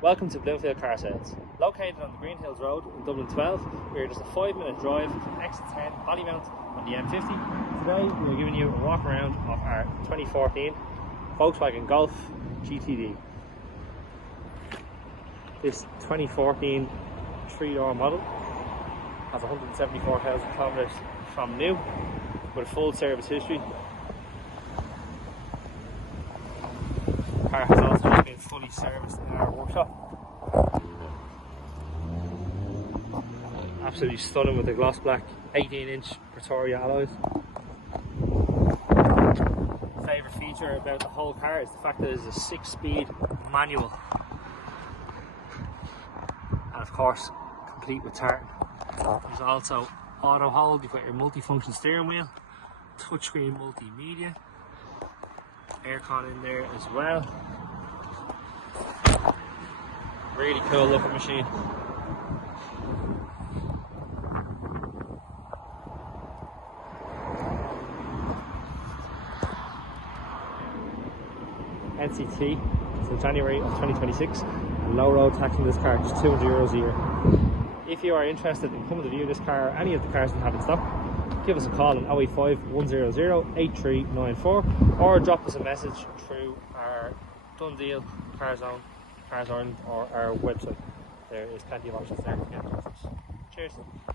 Welcome to Bloomfield Car Sales. Located on the Greenhills Road in Dublin 12, we are just a 5-minute drive from exit 10 Ballymount on the M50. Today we are giving you a walk around of our 2014 Volkswagen Golf GTD. This 2014 3-door model has 174,000 kilometers from new with a full service history. The car has also just been fully serviced in our workshop. Absolutely stunning with the gloss black 18-inch Pretoria alloys. Favourite feature about the whole car is the fact that it is a 6-speed manual, and of course complete with tartan. There's also auto hold. You've got your multifunction steering wheel, touchscreen multimedia, aircon in there as well. Really cool looking machine. NCT until January of 2026, and low road tax in this car just €200 a year. If you are interested in coming to view this car or any of the cars we have in stock, give us a call on 085 100 8394 or drop us a message through our Done Deal, Cars Ireland or our website. There is plenty of options there to get in touch with us. Cheers.